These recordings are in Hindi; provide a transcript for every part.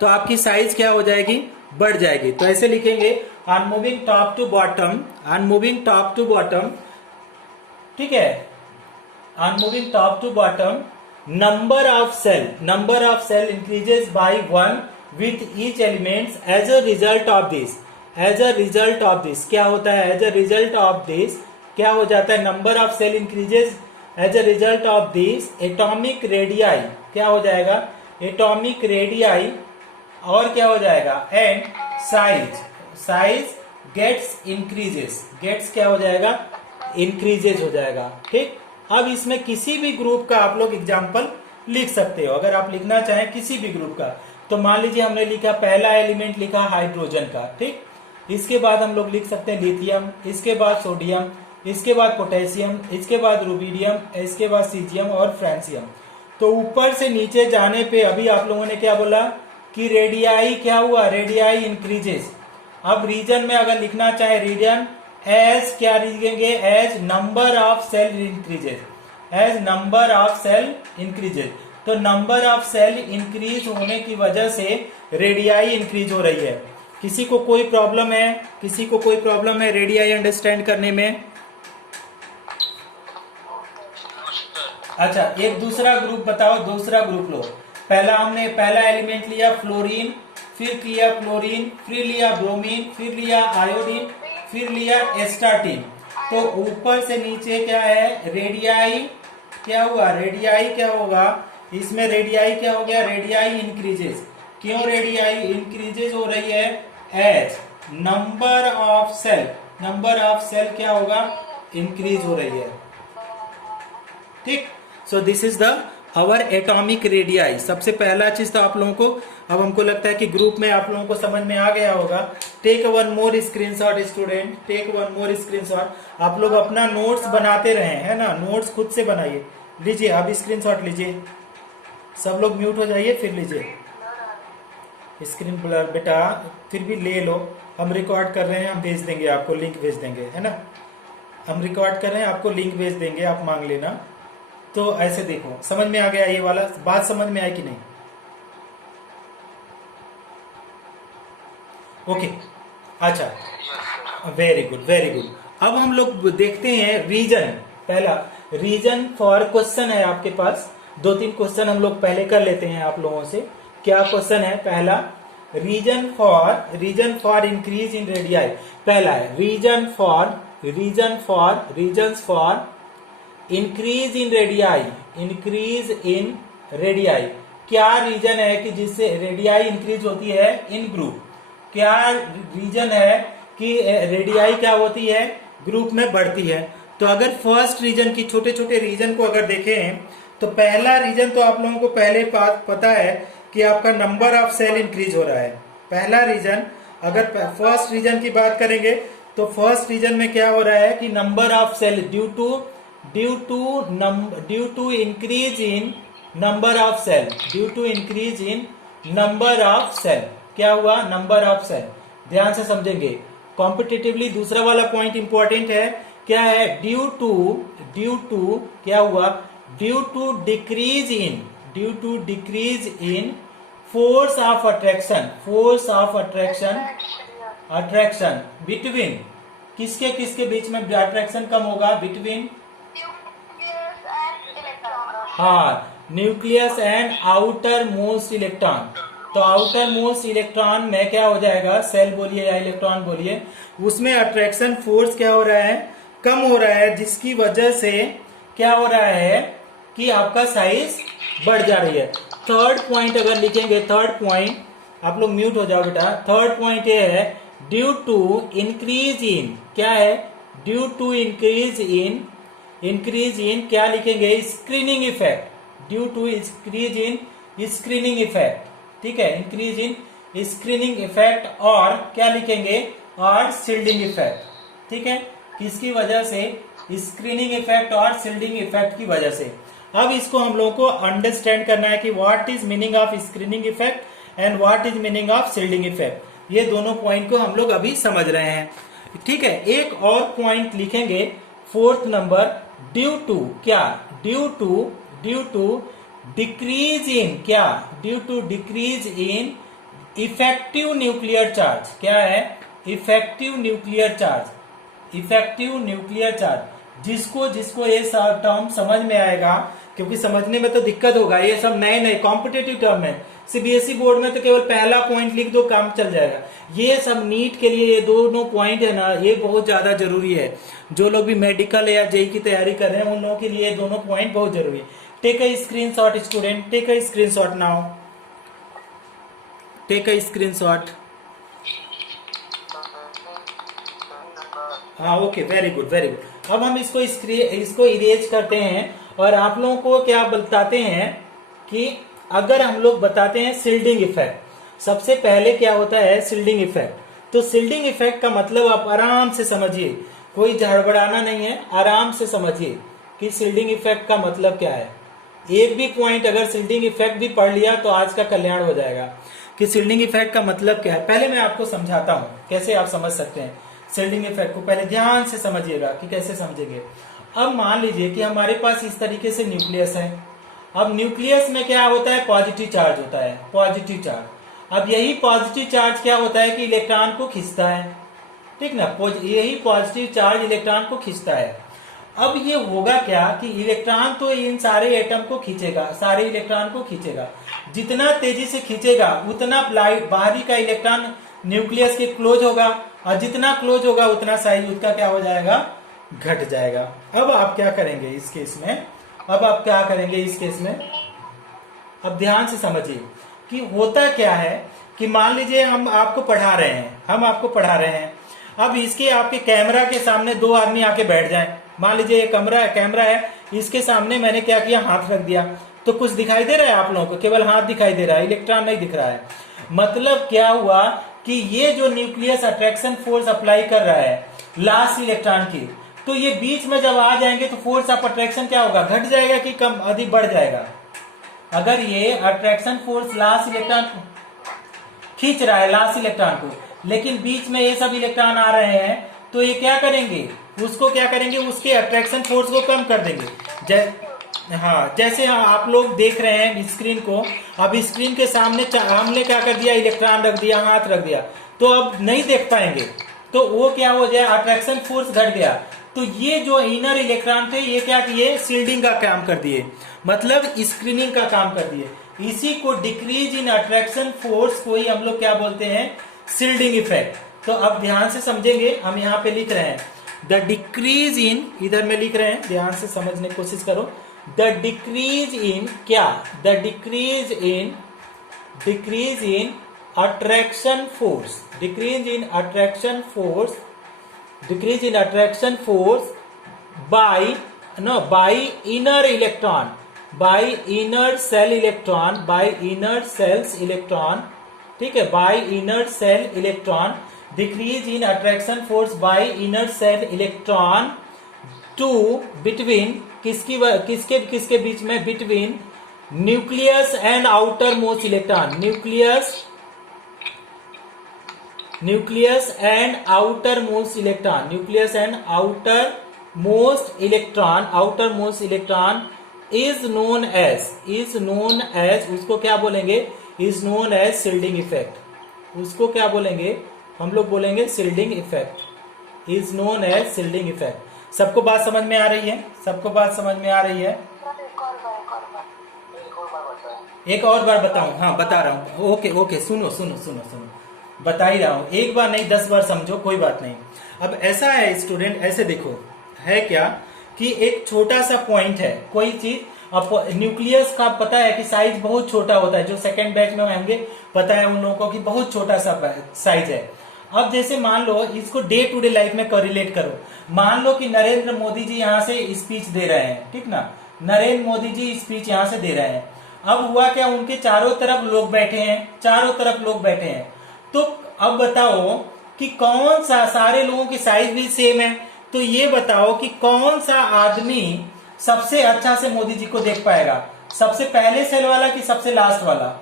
तो आपकी साइज क्या हो जाएगी, बढ़ जाएगी। तो ऐसे लिखेंगे on moving top to bottom, on moving top to bottom, ठीक है, on moving top to bottom number of cell increases by 1 with each elements as a result of this, as a result of this क्या होता है, as a result of this क्या हो जाता है, number of cell increases as a result of this atomic radii क्या हो जाएगा, atomic radii, और क्या हो जाएगा, and size gets increases, gets क्या हो जाएगा, increases हो जाएगा। ठीक, अब इसमें किसी भी ग्रुप का आप लोग एग्जाम्पल लिख सकते हो। अगर आप लिखना चाहें किसी भी ग्रुप का, तो मान लीजिए हमने लिखा, पहला एलिमेंट लिखा हाइड्रोजन का, ठीक, इसके बाद हम लोग लिख सकते हैं लिथियम, इसके बाद सोडियम, इसके बाद पोटेशियम, इसके बाद रुबीडियम, इसके बाद सीजियम और फ्रांसियम। तो ऊपर से नीचे जाने पे अभी आप लोगों ने क्या बोला कि रेडियाई क्या हुआ, रेडियाई इंक्रीजेस। अब रीजन में अगर लिखना चाहे रीजन एज क्या लिखेंगे, as number of shell increases, as number of shell increases. तो नंबर ऑफ सेल इंक्रीज होने की वजह से रेडियाई इंक्रीज हो रही है। किसी को कोई प्रॉब्लम है, किसी को कोई प्रॉब्लम है रेडियाई अंडरस्टैंड करने में? अच्छा, एक दूसरा ग्रुप बताओ, दूसरा ग्रुप लो। पहला हमने पहला एलिमेंट लिया फ्लोरीन, फिर लिया क्लोरीन, फिर लिया ब्रोमीन, फिर लिया आयोडीन, फिर लिया एस्टाटीन। तो ऊपर से नीचे क्या है, रेडियाई क्या हुआ, रेडियाई क्या होगा, इसमें रेडियाई क्या हो गया, रेडियाई इंक्रीजेस। क्यों रेडियाई इंक्रीजेस हो रही है, as number of shell, number of shell क्या होगा, इंक्रीज हो रही है। ठीक, so this is the our atomic radii. सबसे पहला चीज तो आप लोगों को, अब हमको लगता है कि ग्रुप में आप लोगों को समझ में आ गया होगा। Take one more screenshot student, take one more screenshot. आप लोग अपना नोट्स बनाते रहे, है ना, नोट्स खुद से बनाइए। लीजिए अब स्क्रीनशॉट लीजिए, सब लोग म्यूट हो जाइए, फिर लीजिए स्क्रीन ब्लर। बेटा फिर भी ले लो, हम रिकॉर्ड कर रहे हैं, हम भेज देंगे आपको, लिंक भेज देंगे, है ना, हम रिकॉर्ड कर रहे हैं, आपको लिंक भेज देंगे, आप मांग लेना। तो ऐसे देखो, समझ में आ गया ये वाला बात, समझ में आई कि नहीं? ओके, अच्छा, वेरी गुड वेरी गुड। अब हम लोग देखते हैं रीजन। पहला रीजन फॉर क्वेश्चन है आपके पास, 2-3 क्वेश्चन हम लोग पहले कर लेते हैं आप लोगों से। क्या क्वेश्चन है? पहला reason for increase in radii. पहला है reason for increase in radii, increase in radii. क्या रीजन है कि जिससे रेडियाई इंक्रीज होती है इन ग्रुप? क्या रीजन है कि रेडियाई क्या होती है, ग्रुप में बढ़ती है? तो अगर फर्स्ट रीजन की, छोटे छोटे रीजन को अगर देखें, तो पहला रीजन तो आप लोगों को पहले पता है कि आपका नंबर ऑफ सेल इंक्रीज हो रहा है। पहला रीजन, अगर फर्स्ट रीजन की बात करेंगे तो फर्स्ट रीजन में क्या हो रहा है कि number of shell due to increase in number of shell, due to increase in number of shell. क्या हुआ? Number of shell. ध्यान से समझेंगे कॉम्पिटिटिवली। दूसरा वाला पॉइंट इंपॉर्टेंट है, क्या है? ड्यू टू क्या हुआ? Due to decrease in force of attraction between, किसके किसके बीच में अट्रैक्शन कम होगा? बिटवीन, हाँ, nucleus and outermost electron. तो आउटर मोस्ट इलेक्ट्रॉन में क्या हो जाएगा, सेल बोलिए या इलेक्ट्रॉन बोलिए, उसमें अट्रैक्शन फोर्स क्या हो रहा है? कम हो रहा है, जिसकी वजह से क्या हो रहा है कि आपका साइज बढ़ जा रही है। थर्ड पॉइंट अगर लिखेंगे, थर्ड पॉइंट, आप लोग म्यूट हो जाओ बेटा। थर्ड पॉइंट ये है ड्यू टू इंक्रीज इन, क्या है? ड्यू टू इंक्रीज इन क्या लिखेंगे? Screening effect. Due to increase in screening effect, ठीक है, इंक्रीज इन स्क्रीनिंग इफेक्ट, और क्या लिखेंगे? और शिल्डिंग इफेक्ट, ठीक है। किसकी वजह से? स्क्रीनिंग इफेक्ट और शिल्डिंग इफेक्ट की वजह से। अब इसको हम लोगों को अंडरस्टैंड करना है कि what is meaning of screening effect and what is meaning of shielding effect. ये दोनों पॉइंट को हम लोग अभी समझ रहे हैं, ठीक है। एक और पॉइंट लिखेंगे, फोर्थ नंबर, ड्यू टू, क्या? ड्यू टू डिक्रीज इन, क्या? Due to decrease in effective nuclear charge क्या है? Effective nuclear charge, effective nuclear charge. जिसको जिसको ये टर्म समझ में आएगा, क्योंकि समझने में तो दिक्कत होगा, ये सब नए नए कॉम्पिटेटिव टर्म है। सीबीएसई बोर्ड में तो केवल पहला पॉइंट लिख दो, काम चल जाएगा। ये सब नीट के लिए ये दोनों पॉइंट है ना, ये बहुत ज्यादा जरूरी है। जो लोग भी मेडिकल या जेई की तैयारी कर रहे हैं उन लोगों के लिए ये दोनों पॉइंट बहुत जरूरी है। Take a screenshot student, take a screenshot now, take a screenshot. हाँ okay, very good very good. अब हम इसको इरेज करते हैं और आप लोगों को क्या बताते हैं कि अगर हम लोग बताते हैं शिल्डिंग इफेक्ट। सबसे पहले क्या होता है शिल्डिंग इफेक्ट। तो शिल्डिंग इफेक्ट का मतलब आप आराम से समझिए, कोई झड़बड़ाना नहीं है, आराम से समझिए कि शिल्डिंग इफेक्ट का मतलब क्या है। एक भी पॉइंट अगर शिल्डिंग इफेक्ट भी पढ़ लिया तो आज का कल्याण हो जाएगा कि शिल्डिंग इफेक्ट का मतलब क्या है। पहले मैं आपको समझाता हूं कैसे आप समझ सकते हैं शिल्डिंग इफेक्ट को। पहले ध्यान से समझिएगा कि कैसे समझेंगे। अब मान लीजिए कि हमारे पास इस तरीके से न्यूक्लियस है। अब न्यूक्लियस में क्या होता है? पॉजिटिव चार्ज होता है, पॉजिटिव चार्ज। अब यही पॉजिटिव चार्ज क्या होता है कि इलेक्ट्रॉन को खींचता है, ठीक ना। यही पॉजिटिव चार्ज इलेक्ट्रॉन को खींचता है। अब ये होगा क्या कि इलेक्ट्रॉन तो इन सारे एटम को खींचेगा, सारे इलेक्ट्रॉन को खींचेगा। जितना तेजी से खींचेगा उतना बाहरी का इलेक्ट्रॉन न्यूक्लियस के क्लोज होगा, और जितना क्लोज होगा उतना साइज उसका क्या हो जाएगा? घट जाएगा। अब आप क्या करेंगे इस केस में? अब आप क्या करेंगे इस केस में? अब ध्यान से समझिए कि होता क्या है कि मान लीजिए हम आपको पढ़ा रहे हैं, हम आपको पढ़ा रहे हैं। अब इसके आपके कैमरा के सामने दो आदमी आके बैठ जाएं। मान लीजिए ये कैमरा है, इसके सामने मैंने क्या किया? हाथ रख दिया। तो कुछ दिखाई दे रहा है आप लोगों को? केवल हाथ दिखाई दे रहा है, इलेक्ट्रॉन नहीं दिख रहा है। मतलब क्या हुआ कि ये जो न्यूक्लियस अट्रैक्शन फोर्स अप्लाई कर रहा है लास्ट इलेक्ट्रॉन की, तो ये बीच में जब आ जाएंगे तो फोर्स ऑफ अट्रैक्शन क्या होगा? घट जाएगा कि कम अधिक बढ़ जाएगा? अगर ये अट्रैक्शन फोर्स लास्ट इलेक्ट्रॉन को खींच रहा है, लास्ट इलेक्ट्रॉन को, लेकिन बीच में ये सब इलेक्ट्रॉन आ रहे हैं, तो ये क्या करेंगे? उसको क्या करेंगे? उसके अट्रैक्शन फोर्स को कम कर देंगे। जैसे आप लोग देख रहे हैं स्क्रीन को। अब स्क्रीन के सामने हमने क्या कर दिया? इलेक्ट्रॉन रख दिया, हाथ रख दिया, तो अब नहीं देख पाएंगे। तो वो क्या हो जाए? अट्रैक्शन फोर्स घट गया। तो ये जो इनर इलेक्ट्रॉन थे ये क्या किए? शील्डिंग का काम कर दिए, मतलब स्क्रीनिंग का काम कर दिए। इसी को डिक्रीज इन अट्रैक्शन फोर्स को ही हम लोग क्या बोलते हैं? Shielding effect. तो अब ध्यान से समझेंगे, हम यहाँ पे लिख रहे हैं द डिक्रीज इन, इधर में लिख रहे हैं, ध्यान से समझने की कोशिश करो। द डिक्रीज इन क्या? The decrease in attraction force, decrease in attraction force, decrease in attraction force by inner electron, by inner shell electron, by inner shells electron, ठीक है, by inner shell electron, decrease in attraction force by inner shell electron to between किसके किसके बीच में? Between nucleus and outermost electron, nucleus and outermost electron, nucleus and outermost electron is known as, उसको क्या बोलेंगे? Is known as shielding effect. उसको क्या बोलेंगे? हम लोग बोलेंगे shielding effect, is known as shielding effect. सबको बात समझ में आ रही है? सबको बात समझ में आ रही है? एक और बार बताऊं? हाँ बता रहा हूं। ओके, सुनो, बता ही रहा हूं। एक बार नहीं 10 बार समझो, कोई बात नहीं। अब ऐसा है स्टूडेंट, ऐसे देखो, है क्या कि एक छोटा सा पॉइंट है, कोई चीज। अब न्यूक्लियस का पता है कि साइज बहुत छोटा होता है, जो सेकेंड बैच में होंगे पता है उन लोगों को कि बहुत छोटा सा साइज है। अब जैसे मान लो इसको डे टू डे लाइफ में कोरिलेट करो। मान लो कि नरेंद्र मोदी जी यहाँ से स्पीच दे रहे हैं, ठीक ना, नरेंद्र मोदी जी स्पीच यहाँ से दे रहे हैं। अब हुआ क्या? उनके चारों तरफ लोग बैठे हैं, तो अब बताओ कि कौन सा, सारे लोगों की साइज भी सेम है, तो ये बताओ कि कौन सा आदमी सबसे अच्छा से मोदी जी को देख पाएगा? सबसे पहले सेल वाला कि सबसे लास्ट वाला?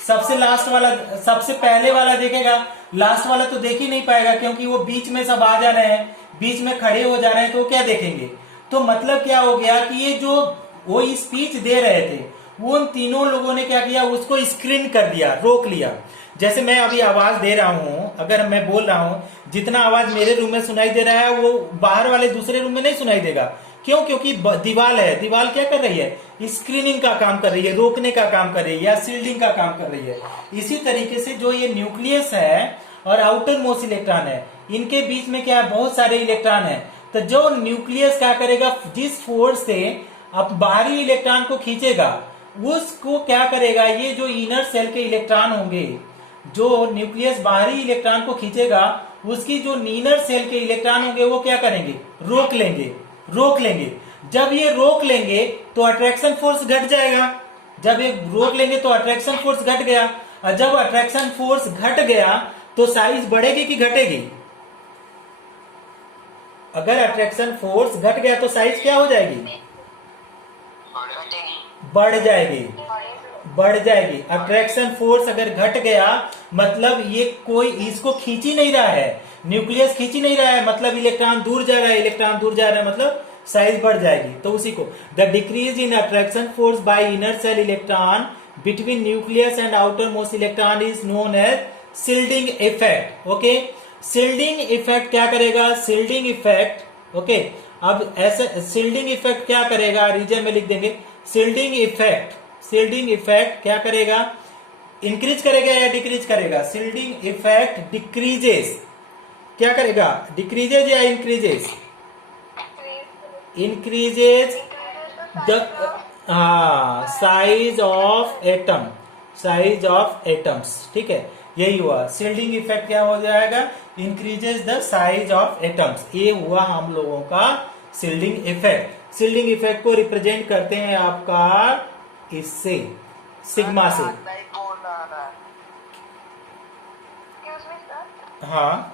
सबसे लास्ट वाला, सबसे पहले वाला देखेगा, लास्ट वाला तो देख ही नहीं पाएगा, क्योंकि वो बीच में सब आ जा रहे हैं, बीच में खड़े हो जा रहे हैं, तो क्या देखेंगे? तो मतलब क्या हो गया कि ये जो वो स्पीच दे रहे थे उन तीनों लोगों ने क्या किया, उसको स्क्रीन कर दिया, रोक लिया। जैसे मैं अभी आवाज दे रहा हूं, अगर मैं बोल रहा हूं, जितना आवाज मेरे रूम में सुनाई दे रहा है वो बाहर वाले दूसरे रूम में नहीं सुनाई देगा। क्यों? क्योंकि दीवार है, दीवार क्या कर रही है, स्क्रीनिंग का काम कर रही है, रोकने का काम कर रही है, या शील्डिंग का काम कर रही है। इसी तरीके से जो ये न्यूक्लियस है और आउटर मोस्ट इलेक्ट्रॉन है, इनके बीच में क्या है, बहुत सारे इलेक्ट्रॉन है। तो जो न्यूक्लियस क्या करेगा, जिस फोर्स से अब बाहरी इलेक्ट्रॉन को खींचेगा, उसको क्या करेगा, ये जो इनर सेल के इलेक्ट्रॉन होंगे, जो न्यूक्लियस बाहरी इलेक्ट्रॉन को खींचेगा, उसकी जो इनर सेल के इलेक्ट्रॉन होंगे वो क्या करेंगे, रोक लेंगे, रोक लेंगे। जब ये रोक लेंगे तो अट्रैक्शन फोर्स घट जाएगा। जब ये रोक लेंगे तो अट्रैक्शन फोर्स घट गया, और जब अट्रैक्शन फोर्स घट गया तो साइज बढ़ेगी कि घटेगी? अगर अट्रैक्शन फोर्स घट गया तो साइज क्या हो जाएगी, बढ़ जाएगी, बढ़ जाएगी। अट्रैक्शन फोर्स अगर घट गया मतलब ये कोई इसको खींच ही नहीं रहा है, न्यूक्लियस खींच ही नहीं रहा है, मतलब इलेक्ट्रॉन दूर जा रहा है, इलेक्ट्रॉन दूर जा रहा है, मतलब साइज बढ़ जाएगी। तो उसी को the decrease in attraction force by inner shell electron between nucleus and outermost electron is known as shielding effect. Okay, shielding effect क्या करेगा, शिल्डिंग इफेक्ट। ओके, अब ऐसा शिल्डिंग इफेक्ट क्या करेगा, रीजन में लिख देंगे, शिल्डिंग इफेक्ट, शिल्डिंग इफेक्ट क्या करेगा, इंक्रीज करेगा या डिक्रीज करेगा? शिल्डिंग इफेक्ट डिक्रीजेस, क्या करेगा, डिक्रीजेज या increases? Increases the size of atom, size of atoms. ठीक है, यही हुआ शिल्डिंग इफेक्ट, क्या हो जाएगा, increases the size of atoms. ये हुआ हम लोगों का शिल्डिंग इफेक्ट। शिल्डिंग इफेक्ट को रिप्रेजेंट करते हैं आपका इससे, सिग्मा से। हाँ,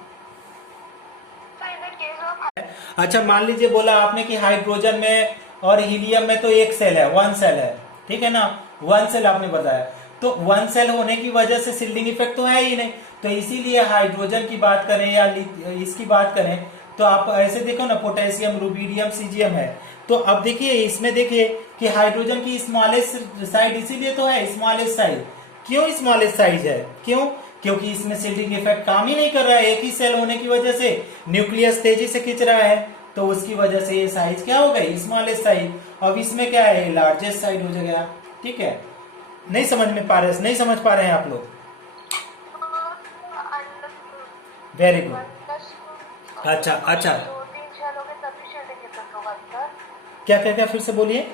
अच्छा मान लीजिए बोला आपने कि हाइड्रोजन में और हीलियम में तो एक सेल है, वन सेल है, ठीक है ना, वन सेल आपने बताया। तो वन सेल होने की वजह से शिल्डिंग इफेक्ट तो है ही नहीं, तो इसीलिए हाइड्रोजन की बात करें या इसकी बात करें तो आप ऐसे देखो ना, पोटेशियम, रुबीडियम, सीजियम है। तो अब देखिए इसमें देखिए कि हाइड्रोजन की स्मॉलेस्ट साइड इसीलिए तो है स्मॉलेस्ट साइड। क्यों स्मॉलेस्ट साइज है, क्यों? क्योंकि इसमें शिल्डिंग इफेक्ट काम ही नहीं कर रहा है, एक ही सेल होने की वजह से न्यूक्लियस तेजी से खींच रहा है, तो उसकी वजह से ये साइज क्या हो गई, स्मॉलेस्ट साइज। अब इसमें क्या है, लार्जेस्ट साइज हो गया। ठीक है, नहीं समझ में पा रहे, नहीं समझ पा रहे हैं आप लोग? Very good. अच्छा अच्छा, क्या क्या क्या, फिर से बोलिए।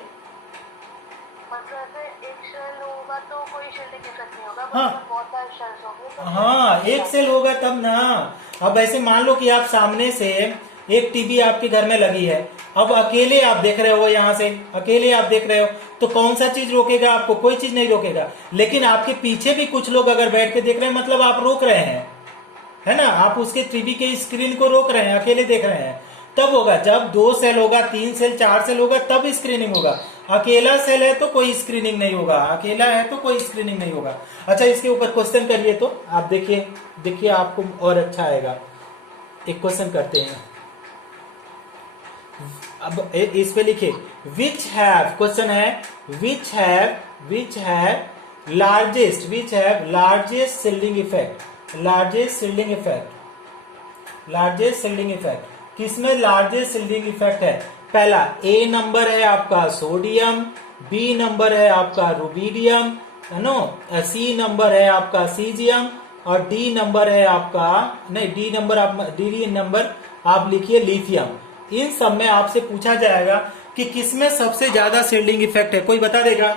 हाँ, एक सेल होगा तब ना। अब ऐसे मान लो कि आप सामने से एक टीवी आपके घर में लगी है, अब अकेले आप देख रहे हो, यहाँ से अकेले आप देख रहे हो, तो कौन सा चीज रोकेगा आपको? कोई चीज नहीं रोकेगा। लेकिन आपके पीछे भी कुछ लोग अगर बैठ के देख रहे हैं, मतलब आप रोक रहे हैं, है ना, आप उसके टीवी के स्क्रीन को रोक रहे हैं, अकेले देख रहे हैं। तब होगा जब 2 सेल होगा, 3 सेल, 4 सेल होगा, तब स्क्रीनिंग होगा। अकेला सेल है तो कोई स्क्रीनिंग नहीं होगा, अकेला है तो कोई स्क्रीनिंग नहीं होगा। अच्छा, इसके ऊपर क्वेश्चन करिए तो आप देखिए, देखिए आपको और अच्छा आएगा। एक क्वेश्चन करते हैं, अब इस पे लिखिए विच हैव, क्वेश्चन है which have largest shielding effect, largest shielding effect, largest shielding effect. किसमें लार्जेस्ट शिल्डिंग इफेक्ट है? पहला ए नंबर है आपका सोडियम, बी नंबर है आपका रुबीडियम, है नो, सी नंबर है आपका सीजियम, और डी नंबर है आपका, नहीं डी नंबर आप लिखिए लिथियम। इन सब में आपसे पूछा जाएगा कि किसमें सबसे ज्यादा शिल्डिंग इफेक्ट है, कोई बता देगा?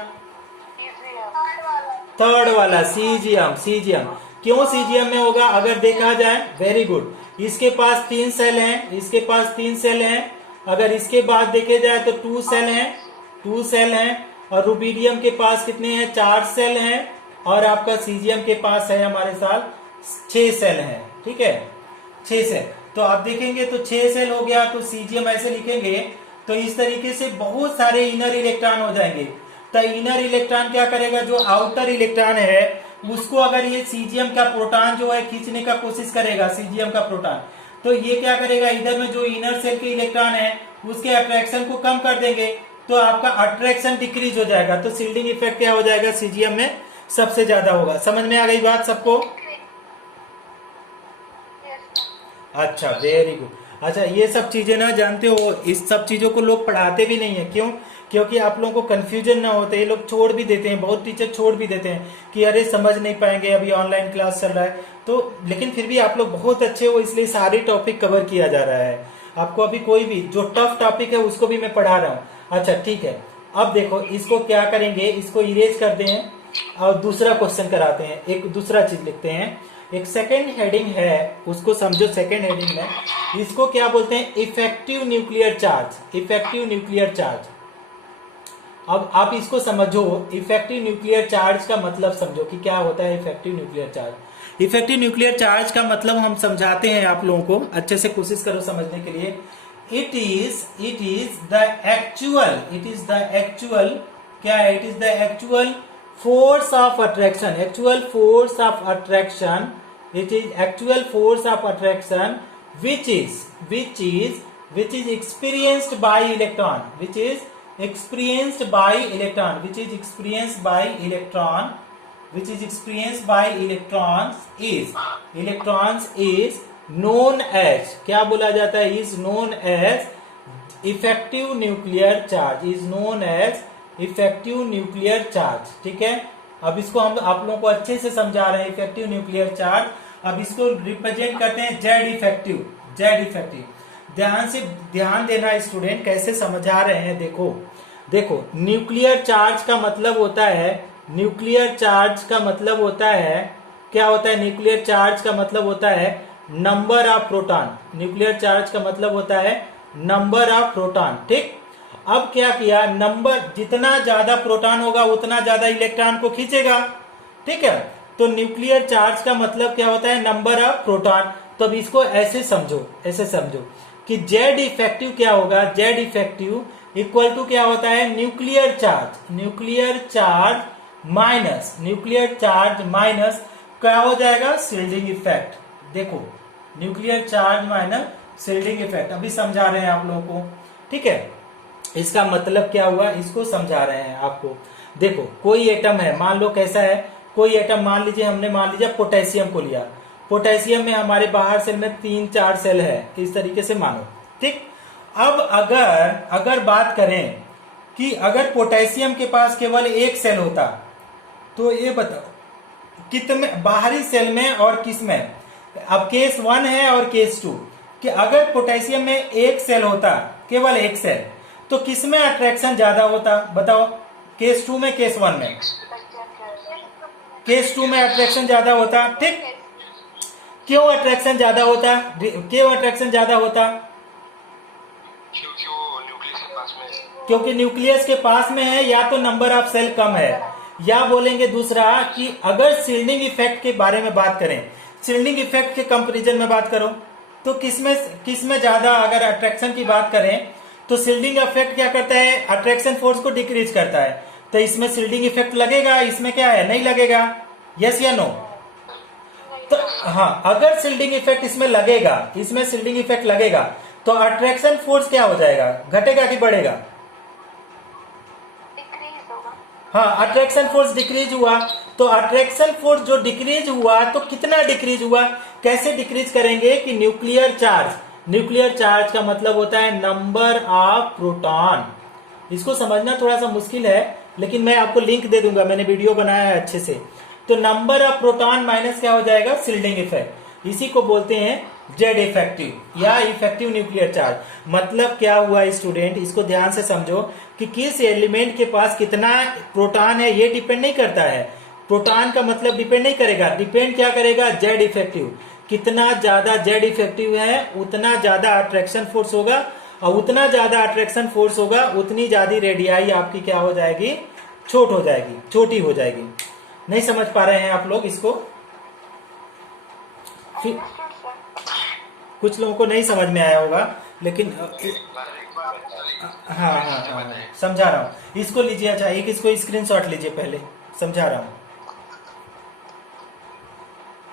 थर्ड वाला सीजियम, सीजियम। क्यों सीजियम में होगा अगर देखा जाए? वेरी गुड, इसके पास 3 सेल हैं, इसके पास 3 सेल हैं। अगर इसके बाद देखे जाए तो 2 सेल हैं, 2 सेल हैं। और रुबीडियम के पास कितने हैं? 4 सेल हैं। और आपका सीजियम के पास है हमारे साथ 6 सेल हैं। ठीक है, 6 सेल। तो आप देखेंगे तो 6 सेल हो गया, तो सीजियम ऐसे लिखेंगे तो इस तरीके से बहुत सारे इनर इलेक्ट्रॉन हो जाएंगे। तो इनर इलेक्ट्रॉन क्या करेगा, जो आउटर इलेक्ट्रॉन है उसको अगर ये सीजियम का प्रोटॉन जो है खींचने का कोशिश करेगा, सीजियम का प्रोटॉन, तो ये क्या करेगा, इधर में जो इनर सेल के इलेक्ट्रॉन है उसके अट्रैक्शन को कम कर देंगे। तो आपका अट्रैक्शन डिक्रीज हो जाएगा, तो शील्डिंग इफेक्ट क्या हो जाएगा, सीजीएम में सबसे ज्यादा होगा। समझ में आ गई बात सबको? अच्छा, वेरी गुड। अच्छा, ये सब चीजें ना जानते हो, इस सब चीजों को लोग पढ़ाते भी नहीं है। क्यों? क्योंकि आप लोगों को कंफ्यूजन ना होते, ये लोग छोड़ भी देते हैं, बहुत टीचर छोड़ भी देते हैं कि अरे समझ नहीं पाएंगे, अभी ऑनलाइन क्लास चल रहा है। तो लेकिन फिर भी आप लोग बहुत अच्छे हो, इसलिए सारे टॉपिक कवर किया जा रहा है। आपको अभी कोई भी जो टफ टॉपिक है उसको भी मैं पढ़ा रहा हूँ। अच्छा ठीक है, अब देखो इसको क्या करेंगे, इसको इरेज करते हैं और दूसरा क्वेश्चन कराते हैं। एक दूसरा चीज लिखते हैं, एक सेकेंड हेडिंग है, उसको समझो। सेकेंड हेडिंग में इसको क्या बोलते हैं, effective nuclear charge. Effective nuclear charge, अब आप इसको समझो, इफेक्टिव न्यूक्लियर चार्ज का मतलब समझो कि क्या होता है effective nuclear charge. Effective nuclear charge का मतलब हम समझाते हैं आप लोगों को, अच्छे से कोशिश करो समझने के लिए। इट इज द एक्चुअल क्या है, it is the actual force of attraction, actual force of attraction, it is actual force of attraction which is experienced by electron, which is experienced by electron, which is experienced by electron, which is experienced by electrons is known as, क्या बोला जाता है, is known as effective nuclear charge, is known as effective nuclear charge. ठीक है, अब इसको हम आप लोगों को अच्छे से समझा रहे हैं, इफेक्टिव न्यूक्लियर चार्ज। अब इसको रिप्रेजेंट करते हैं जेड इफेक्टिव, जेड इफेक्टिव। ध्यान देना स्टूडेंट, कैसे समझा रहे हैं, देखो न्यूक्लियर चार्ज का मतलब होता है, न्यूक्लियर चार्ज का मतलब होता है, क्या होता है, न्यूक्लियर चार्ज का मतलब होता है number of proton. Nuclear charge का मतलब होता है नंबर ऑफ प्रोटॉन। ठीक, अब क्या किया, नंबर जितना ज्यादा प्रोटॉन होगा उतना ज्यादा इलेक्ट्रॉन को खींचेगा। ठीक है, तो न्यूक्लियर चार्ज का मतलब क्या होता है, नंबर ऑफ प्रोटॉन। तो अब इसको ऐसे समझो कि जेड इफेक्टिव क्या होगा, जेड इफेक्टिव इक्वल टू क्या होता है, न्यूक्लियर चार्ज माइनस क्या हो जाएगा, शील्डिंग इफेक्ट। देखो nuclear charge minus shielding effect, अभी समझा रहे हैं आप लोगों को। ठीक है, इसका मतलब क्या हुआ, इसको समझा रहे हैं आपको। देखो कोई एटम है, मान लो कैसा है, कोई एटम मान लीजिए, हमने मान लीजिए पोटेशियम को लिया। पोटेशियम में हमारे बाहर सेल में 3-4 सेल है, इस तरीके से मानो। ठीक, अब अगर बात करें कि अगर पोटेशियम के पास केवल एक सेल होता, तो ये बताओ कितने बाहरी सेल में और किस में। अब केस 1 है और केस 2 कि अगर पोटेशियम में एक सेल होता, केवल एक सेल, तो किसमें अट्रैक्शन ज्यादा होता, बताओ, केस 2 में, केस 1 में। केस 2 में अट्रैक्शन ज्यादा होता। ठीक, क्यों अट्रैक्शन ज्यादा होता, क्योंकि न्यूक्लियस के पास में है, या तो नंबर ऑफ सेल कम है, या बोलेंगे दूसरा कि अगर शील्डिंग इफेक्ट के बारे में बात करें, शील्डिंग इफेक्ट के कंपैरिजन में बात करो, तो किसमें ज्यादा, अगर अट्रैक्शन की बात करें तो शील्डिंग इफेक्ट क्या करता है, अट्रैक्शन फोर्स को डिक्रीज करता है। तो इसमें शील्डिंग इफेक्ट लगेगा, इसमें क्या है, नहीं लगेगा, यस या नो। तो हाँ, अगर शील्डिंग इफेक्ट इसमें लगेगा, इसमें शील्डिंग इफेक्ट लगेगा, तो अट्रैक्शन फोर्स क्या हो जाएगा, घटेगा कि बढ़ेगा, हाँ, अट्रैक्शन फोर्स डिक्रीज हुआ। तो अट्रैक्शन फोर्स जो डिक्रीज हुआ, तो कितना डिक्रीज हुआ, कैसे डिक्रीज करेंगे कि न्यूक्लियर चार्ज का मतलब होता है नंबर ऑफ प्रोटॉन। इसको समझना थोड़ा सा मुश्किल है, लेकिन मैं आपको लिंक दे दूंगा, मैंने वीडियो बनाया है अच्छे से। तो नंबर ऑफ प्रोटॉन माइनस क्या हो जाएगा, शील्डिंग इफेक्ट। इसी को बोलते हैं जेड इफेक्टिव या इफेक्टिव न्यूक्लियर चार्ज। मतलब क्या हुआ स्टूडेंट, इसको ध्यान से समझो कि किस एलिमेंट के पास कितना प्रोटॉन है, ये डिपेंड नहीं करता है। प्रोटॉन का मतलब डिपेंड नहीं करेगा, डिपेंड क्या करेगा, जेड इफेक्टिव। कितना ज्यादा जेड इफेक्टिव है उतना ज्यादा अट्रैक्शन फोर्स होगा, और उतना ज्यादा अट्रैक्शन फोर्स होगा उतनी ज्यादा रेडियाई आपकी क्या हो जाएगी, छोटी हो जाएगी। नहीं समझ पा रहे हैं आप लोग इसको, कुछ लोगों को नहीं समझ में आया होगा, लेकिन हाँ, समझा रहा हूँ। इसको लीजिए, अच्छा एक इसको स्क्रीनशॉट लीजिए, पहले समझा रहा हूँ।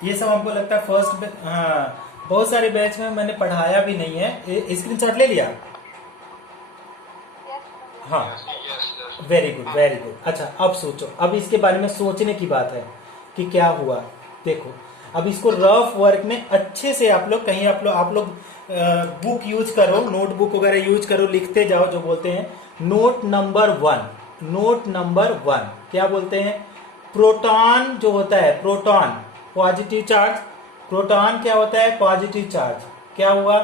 ये सब हमको लगता है फर्स्ट, हाँ बहुत सारे बैच में मैंने पढ़ाया भी नहीं है। स्क्रीनशॉट ले लिया, हाँ, वेरी गुड वेरी गुड। अच्छा अब सोचो, अब इसके बारे में सोचने की बात है कि क्या हुआ। देखो अब इसको रफ वर्क में अच्छे से आप लोग कहीं आप लोग बुक यूज करो, नोटबुक वगैरह यूज करो, लिखते जाओ जो बोलते हैं। नोट नंबर 1, नोट नंबर 1 क्या बोलते हैं? प्रोटॉन जो होता है, प्रोटॉन पॉजिटिव चार्ज, प्रोटॉन क्या होता है? Positive charge. क्या हुआ?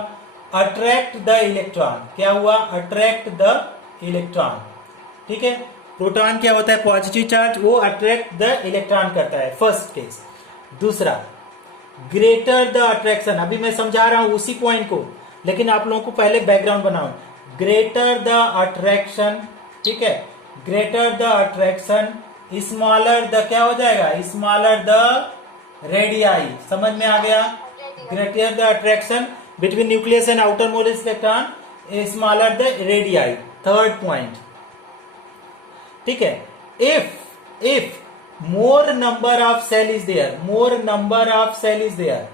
Attract the electron. क्या हुआ? Attract the electron. ठीक है, प्रोटॉन क्या होता है? पॉजिटिव चार्ज, वो अट्रैक्ट द इलेक्ट्रॉन करता है, फर्स्ट केस। दूसरा, ग्रेटर द अट्रैक्शन, अभी मैं समझा रहा हूं उसी पॉइंट को, लेकिन आप लोगों को पहले बैकग्राउंड बनाओ। ग्रेटर द अट्रैक्शन, ठीक है, greater the attraction, smaller the क्या हो जाएगा? Smaller the radii. समझ में आ गया? Greater the attraction between nucleus and outermost electron, smaller the radii. Third point, ठीक है, if more number of shell is there, more number of shell is there,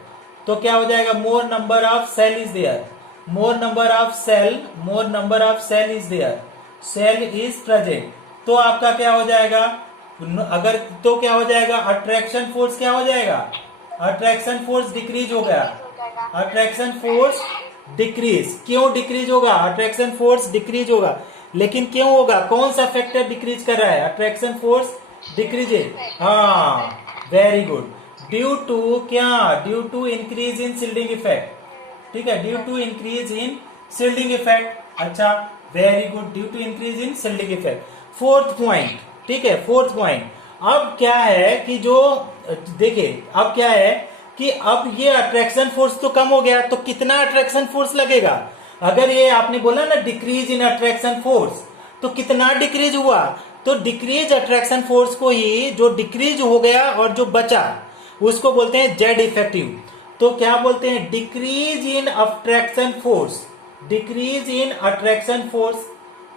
तो क्या हो जाएगा? More number of shell is there, more number of shell, more number of shell is there, shell is present, तो आपका क्या हो जाएगा? अगर तो क्या हो जाएगा? अट्रैक्शन फोर्स क्या हो जाएगा? अट्रैक्शन फोर्स डिक्रीज हो गया। अट्रैक्शन फोर्स डिक्रीज, क्यों डिक्रीज होगा? अट्रैक्शन फोर्स डिक्रीज होगा, लेकिन क्यों होगा? कौन सा फैक्टर डिक्रीज कर रहा है? Attraction force decreases. हाँ, वेरी गुड। ड्यू टू क्या? Due to increase in shielding effect. ठीक है, due to increase in shielding effect. अच्छा, very good, due to increase in shielding effect. Fourth point, ठीक है, फोर्थ पॉइंट। अब क्या है कि जो देखिए, अब क्या है कि अब ये अट्रैक्शन फोर्स तो कम हो गया, तो कितना अट्रैक्शन फोर्स लगेगा? अगर ये आपने बोला ना डिक्रीज इन अट्रैक्शन फोर्स, तो कितना डिक्रीज हुआ? तो डिक्रीज अट्रैक्शन फोर्स को ही, जो डिक्रीज हो गया और जो बचा, उसको बोलते हैं जेड इफेक्टिव। तो क्या बोलते हैं? Decrease in attraction force, decrease in attraction force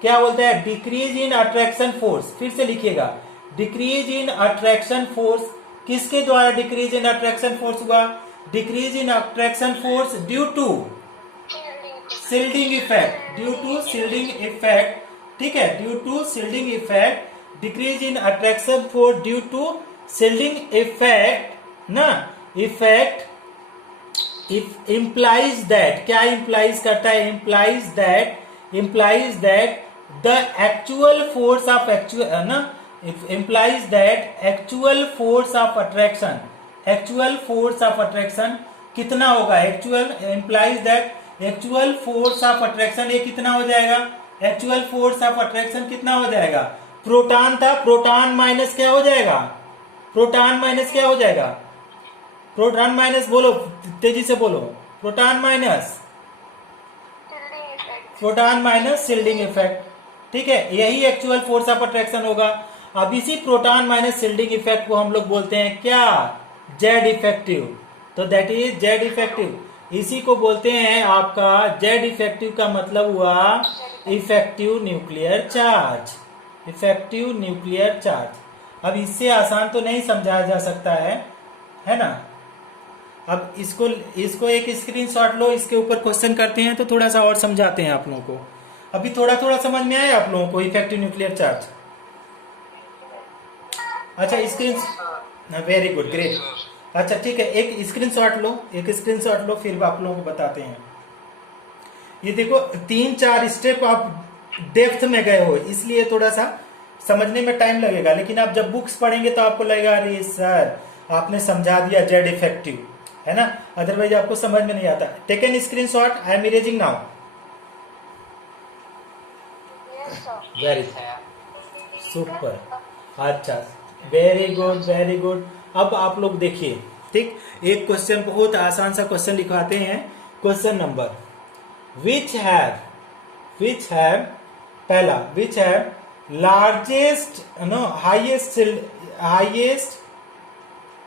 क्या बोलते हैं? Decrease in attraction force. फिर से लिखिएगा, डिक्रीज इन अट्रैक्शन फोर्स। किसके द्वारा डिक्रीज इन अट्रैक्शन फोर्स हुआ? Decrease in attraction force due to shielding effect, due to shielding effect. ठीक है, due to shielding effect, decrease in attraction force due to shielding effect ना। इफेक्ट इफ इम्प्लाइज दैट, क्या इम्प्लाइज करता है? Implies that the actual force of actual ना, implies that actual force of attraction, actual force of attraction कितना होगा? actual implies that actual force of attraction ये कितना हो जाएगा? actual force of attraction कितना हो जाएगा? प्रोटॉन था, प्रोटॉन माइनस क्या हो जाएगा? प्रोटॉन माइनस क्या हो जाएगा? प्रोटॉन माइनस, बोलो तेजी से बोलो, proton minus, proton minus shielding effect. ठीक है, यही एक्चुअल फोर्स ऑफ अट्रैक्शन होगा। अब इसी प्रोटॉन माइनस शिल्डिंग इफेक्ट को हम लोग बोलते हैं क्या? Z effective. तो दैट इज जेड इफेक्टिव। इसी को बोलते हैं आपका जेड इफेक्टिव का मतलब हुआ effective nuclear charge, effective nuclear charge. अब इससे आसान तो नहीं समझाया जा सकता है ना। अब इसको एक स्क्रीनशॉट लो, इसके ऊपर क्वेश्चन करते हैं तो थोड़ा सा और समझाते हैं आप लोगों को। अभी थोड़ा थोड़ा समझ में आया आप लोगों को इफेक्टिव न्यूक्लियर चार्ज? अच्छा, स्क्रीन, वेरी गुड, ग्रेट। अच्छा ठीक है, एक स्क्रीनशॉट लो, एक स्क्रीनशॉट लो, फिर आप लोगों को बताते हैं। ये देखो 3-4 स्टेप आप डेप्थ में गए हो, इसलिए थोड़ा सा समझने में टाइम लगेगा, लेकिन आप जब बुक्स पढ़ेंगे तो आपको लगेगा अरे सर आपने समझा दिया जेड इफेक्टिव, है ना। अदरवाइज आपको समझ में नहीं आता। Take an screenshot, I am erasing now. Very super, अच्छा, वेरी गुड वेरी गुड। अब आप लोग देखिए, ठीक, एक क्वेश्चन बहुत आसान सा क्वेश्चन लिखवाते हैं। क्वेश्चन नंबर विच हैव पहला, which have largest no highest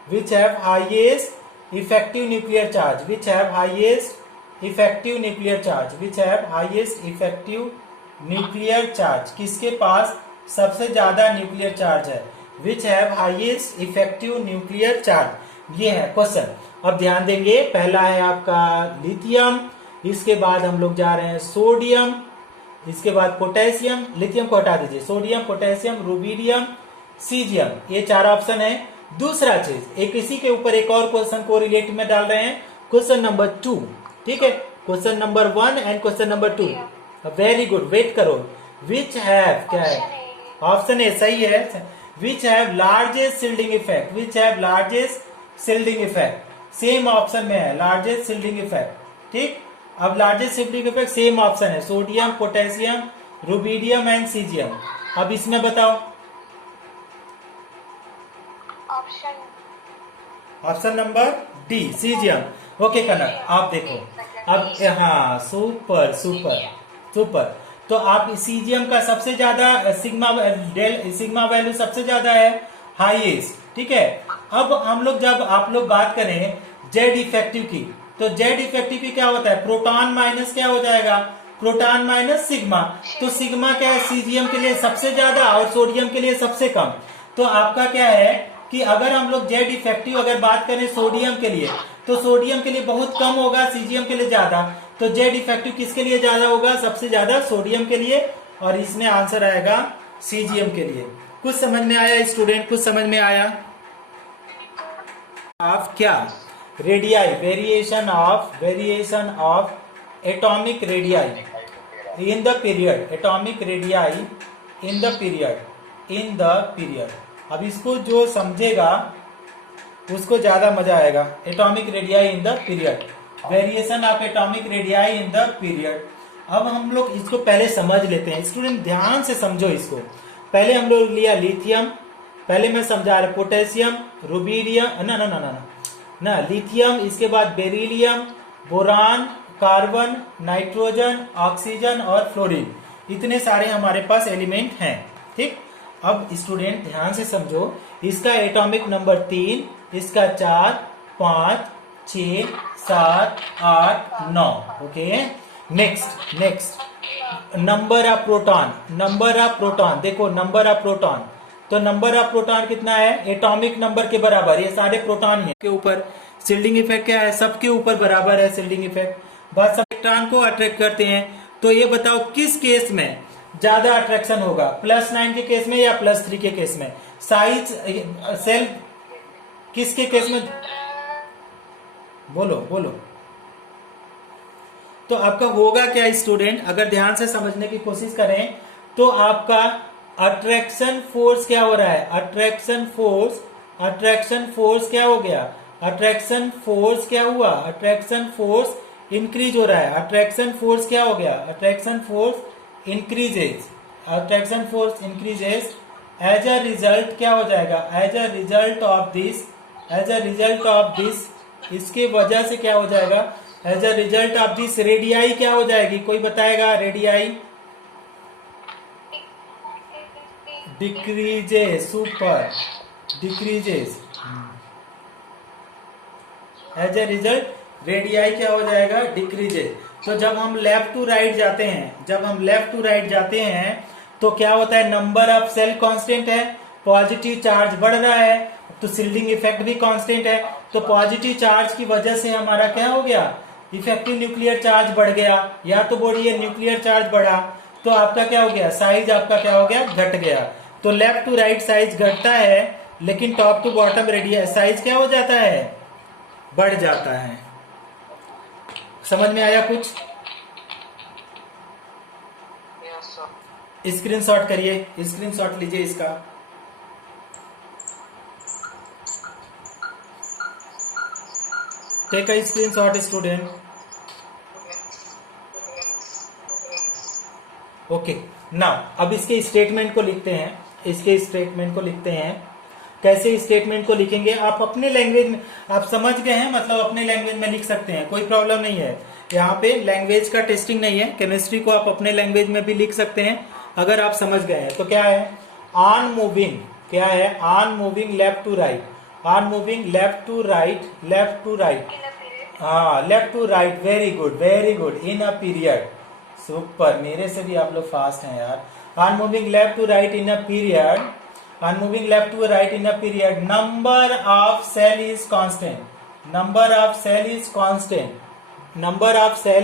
which have highest effective nuclear charge, which have highest effective nuclear charge, which have highest effective nuclear charge. किसके पास सबसे ज्यादा न्यूक्लियर चार्ज है? Which have highest effective nuclear charge, ये है क्वेश्चन। अब ध्यान देंगे, पहला है आपका लिथियम, इसके बाद हम लोग जा रहे हैं सोडियम, इसके बाद पोटेशियम, लिथियम को हटा दीजिए, सोडियम, पोटेशियम, रुबीडियम, सीजियम, ये 4 ऑप्शन है। दूसरा चीज, एक इसी के ऊपर एक और क्वेश्चन को रिलेट में डाल रहे हैं, क्वेश्चन नंबर 2, ठीक है, question number 1 and question number 2। Very good, wait करो। विच हैव, क्या है, ऑप्शन ए सही है, which have largest shielding effect, which have largest shielding effect, same option में है लार्जेस्ट शिल्डिंग इफेक्ट, ठीक। अब largest shielding effect same option है, sodium, potassium, rubidium and caesium. अब इसमें बताओ, option number D, caesium. Okay Kanak, आप देखो अब, हाँ सुपर सुपर सुपर। तो आप सीजियम का सबसे ज्यादा सिग्मा वैल्यू सबसे ज्यादा है, हाईएस्ट, ठीक है। अब हम लोग जब आप लोग बात करें जेड इफेक्टिव की, तो जेड इफेक्टिव की क्या होता है, प्रोटॉन माइनस क्या हो जाएगा, प्रोटॉन माइनस सिग्मा। तो सिग्मा क्या है, सीजियम के लिए सबसे ज्यादा और सोडियम के लिए सबसे कम। तो आपका क्या है कि अगर हम लोग जेड इफेक्टिव अगर बात करें सोडियम के लिए, तो सोडियम के लिए बहुत कम होगा, सीजियम के लिए ज्यादा। तो जेड इफेक्टिव किसके लिए ज्यादा होगा, सबसे ज्यादा सोडियम के लिए, और इसमें आंसर आएगा सीजियम के लिए। कुछ समझ में आया स्टूडेंट, कुछ समझ में आया? आप क्या radii, variation of atomic radii in the period, atomic radii in the period. अब इसको जो समझेगा उसको ज्यादा मजा आएगा। Atomic radii in the period, variation of atomic radii in the period. अब हम लोग इसको पहले समझ लेते हैं, स्टूडेंट ध्यान से समझो इसको। पहले हम लोग लिया लिथियम, पहले मैं समझा रहा, पोटेशियम, रुबीडियम, ना लिथियम, इसके बाद beryllium, boron, carbon, nitrogen, oxygen और फ्लोरीन, इतने सारे हमारे पास एलिमेंट हैं, ठीक। अब स्टूडेंट ध्यान से समझो, इसका एटॉमिक नंबर 3, इसका 4, 5, 6, 7, 8, 9। Okay, next number of proton, देखो नंबर ऑफ प्रोटॉन, तो नंबर ऑफ प्रोटॉन कितना है, एटॉमिक नंबर के बराबर, ये सारे प्रोटॉन ही के ऊपर। शिल्डिंग इफेक्ट क्या है, सबके ऊपर बराबर है शिल्डिंग इफेक्ट। बस इलेक्ट्रॉन को अट्रैक्ट करते हैं, तो ये बताओ किस केस में ज्यादा अट्रैक्शन होगा, +9 के केस में या +3 के केस में? साइज सेल किसके केस में, बोलो। तो आपका होगा क्या स्टूडेंट, अगर ध्यान से समझने की कोशिश करें तो आपका अट्रैक्शन फोर्स क्या हो रहा है, अट्रैक्शन फोर्स क्या हो गया, अट्रैक्शन फोर्स क्या हुआ, अट्रैक्शन फोर्स इंक्रीज हो रहा है। अट्रैक्शन फोर्स क्या हो गया, attraction force increases as a result क्या हो जाएगा, as a result of this, इसके वजह से क्या हो जाएगा, as a result of this radii क्या हो जाएगी, कोई बताएगा? Radii decreases, super, decreases. As a result radii क्या हो जाएगा, डिक्रीजेस। तो जब हम लेफ्ट टू राइट जाते हैं, तो क्या होता है, नंबर ऑफ सेल कांस्टेंट है, पॉजिटिव चार्ज बढ़ रहा है, तो शिल्डिंग इफेक्ट भी कांस्टेंट है। तो पॉजिटिव चार्ज की वजह से हमारा क्या हो गया, इफेक्टिव न्यूक्लियर चार्ज बढ़ गया, या तो बोलिए न्यूक्लियर चार्ज बढ़ा, तो आपका क्या हो गया, साइज आपका क्या हो गया, घट गया। तो लेफ्ट टू राइट साइज घटता है, लेकिन top to bottom radius size क्या हो जाता है, बढ़ जाता है। समझ में आया कुछ? स्क्रीनशॉट करिए, स्क्रीनशॉट लीजिए इसका। Take a screenshot student. Okay, now अब इसके स्टेटमेंट को लिखते हैं। कैसे स्टेटमेंट को लिखेंगे, आप अपने लैंग्वेज में, आप समझ गए हैं, मतलब अपने लैंग्वेज में लिख सकते हैं, कोई प्रॉब्लम नहीं है। यहाँ पे लैंग्वेज का टेस्टिंग नहीं है, केमिस्ट्री को आप अपने लैंग्वेज में भी लिख सकते हैं अगर आप समझ गए हैं। तो क्या है, ऑन मूविंग, क्या है, on moving left to right, on moving left to right, हाँ left to right, very good, in a period, super, मेरे से भी आप लोग फास्ट हैं यार। On moving left to right in a period, number of cell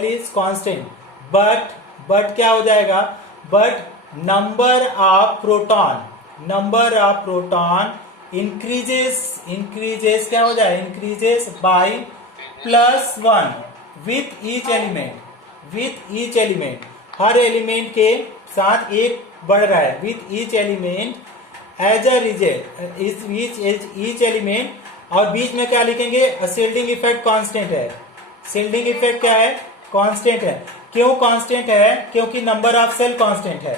is constant, but but क्या हो जाएगा, but number of proton increases क्या हो जाए, increases by +1 with each element, हर एलिमेंट के साथ एक बढ़ रहा है, with each element as a result each element, और बीच में क्या लिखेंगे, शिल्डिंग इफेक्ट कांस्टेंट है। शिल्डिंग इफेक्ट क्या है, कांस्टेंट है। क्यों कांस्टेंट है, क्योंकि नंबर ऑफ सेल कांस्टेंट है।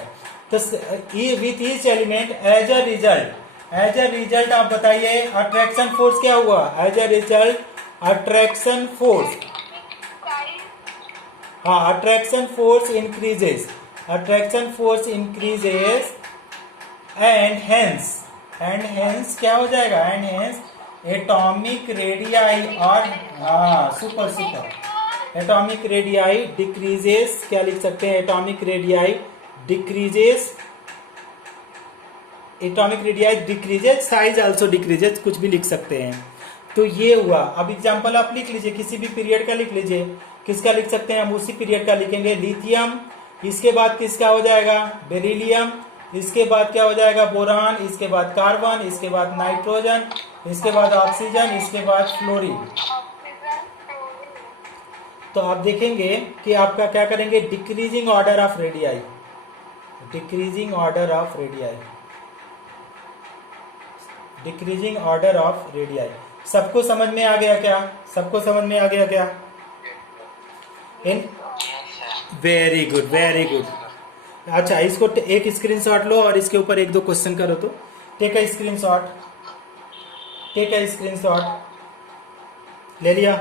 तो with each element as a result आप बताइए अट्रैक्शन फोर्स क्या हुआ, as a result attraction force, हाँ attraction force increases and hence क्या हो जाएगा, एंड हेंस एटॉमिक रेडियाई, और हाँ सुपर एटॉमिक रेडियाई डिक्रीजेस, क्या लिख सकते हैं, atomic radii decreases, size also decreases, कुछ भी लिख सकते हैं। तो ये हुआ। अब एग्जांपल आप लिख लीजिए, किसी भी पीरियड का लिख लीजिए। किसका लिख सकते हैं, हम उसी पीरियड का लिखेंगे, लिथियम, इसके बाद किसका हो जाएगा, बेरिलियम, इसके बाद क्या हो जाएगा, बोरान, इसके बाद कार्बन, इसके बाद नाइट्रोजन, इसके बाद ऑक्सीजन, इसके बाद फ्लोरीन। तो आप देखेंगे कि आपका क्या करेंगे, डिक्रीजिंग ऑर्डर ऑफ रेडियाई, सबको समझ में आ गया क्या, इन वेरी गुड। अच्छा, इसको एक स्क्रीनशॉट लो और इसके ऊपर 1-2 क्वेश्चन करो। तो टेक अ स्क्रीनशॉट, ले लिया,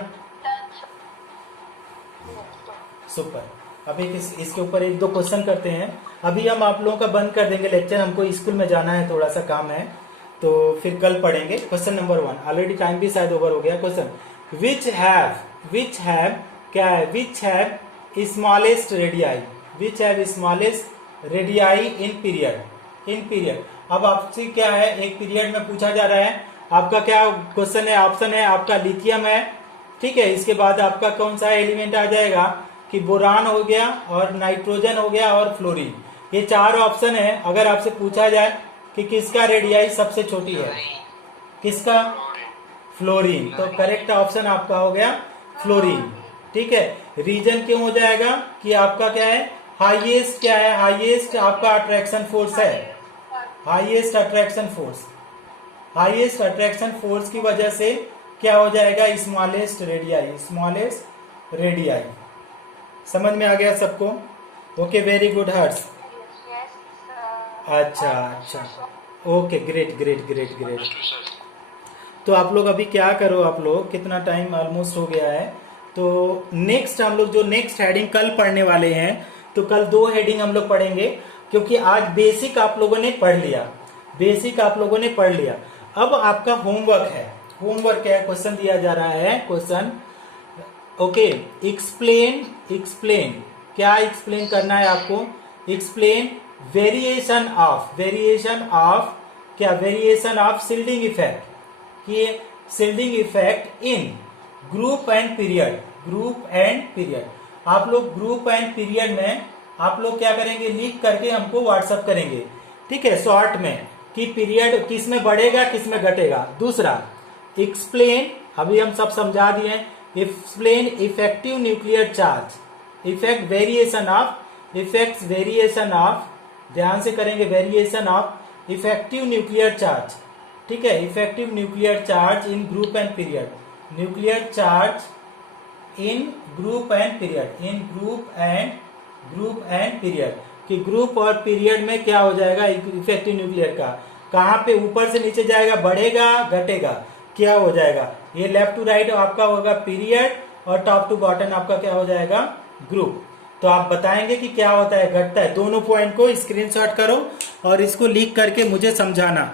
सुपर। अब इसके ऊपर 1-2 क्वेश्चन करते हैं। अभी हम आप लोगों का बंद कर देंगे लेक्चर, हमको स्कूल में जाना है, थोड़ा सा काम है, तो फिर कल पढ़ेंगे। क्वेश्चन नंबर 1, ऑलरेडी टाइम भी शायद ओवर हो गया। क्वेश्चन, विच हैव क्या है, which have smallest radii in period. अब आपसे क्या है, एक पीरियड में पूछा जा रहा है, आपका क्या क्वेश्चन है, ऑप्शन है आपका लिथियम है, ठीक है। इसके बाद आपका कौन सा एलिमेंट आ जाएगा कि बोरान हो गया, और नाइट्रोजन हो गया, और फ्लोरीन। ये 4 ऑप्शन है। अगर आपसे पूछा जाए कि किसका रेडियाई सबसे छोटी है, किसका, फ्लोरीन, तो करेक्ट ऑप्शन आपका हो गया फ्लोरीन, ठीक है। रीजन क्यों हो जाएगा कि आपका क्या है, हाईएस्ट क्या है, हाईएस्ट आपका अट्रैक्शन फोर्स है, हाईएस्ट अट्रैक्शन फोर्स की वजह से क्या हो जाएगा, स्मॉलेस्ट रेडियाई। समझ में आ गया सबको, ओके, वेरी गुड हर्ष। अच्छा, ओके, ग्रेट। तो आप लोग अभी क्या करो, आप लोग कितना टाइम ऑलमोस्ट हो गया है, तो नेक्स्ट हम लोग जो नेक्स्ट हेडिंग कल पढ़ने वाले हैं, तो कल 2 हेडिंग हम लोग पढ़ेंगे, क्योंकि आज बेसिक आप लोगों ने पढ़ लिया। अब आपका होमवर्क है, क्वेश्चन दिया जा रहा है, क्वेश्चन, ओके, एक्सप्लेन, क्या एक्सप्लेन करना है आपको, explain variation of shielding effect, कि shielding effect in group and period. आप लोग ग्रुप एंड पीरियड में आप लोग क्या करेंगे, लिख करके हमको व्हाट्सएप करेंगे, ठीक है, शॉर्ट में, कि पीरियड किस में बढ़ेगा, किस में घटेगा। दूसरा, एक्सप्लेन, अभी हम सब समझा दिए, explain effective nuclear charge, variation of, ध्यान से करेंगे, variation of effective nuclear charge, ठीक है, effective nuclear charge in group and period, nuclear charge in group and period, कि ग्रुप और पीरियड में क्या हो जाएगा, इफेक्टिव न्यूक्लियर का कहाँ पे ऊपर से नीचे जाएगा, बढ़ेगा, घटेगा, क्या हो जाएगा। ये लेफ्ट टू राइट आपका होगा पीरियड, और टॉप टू बॉटम आपका क्या हो जाएगा, ग्रुप। तो आप बताएंगे कि क्या होता है, घटता है। दोनों पॉइंट को स्क्रीनशॉट करो और इसको लिख करके मुझे समझाना।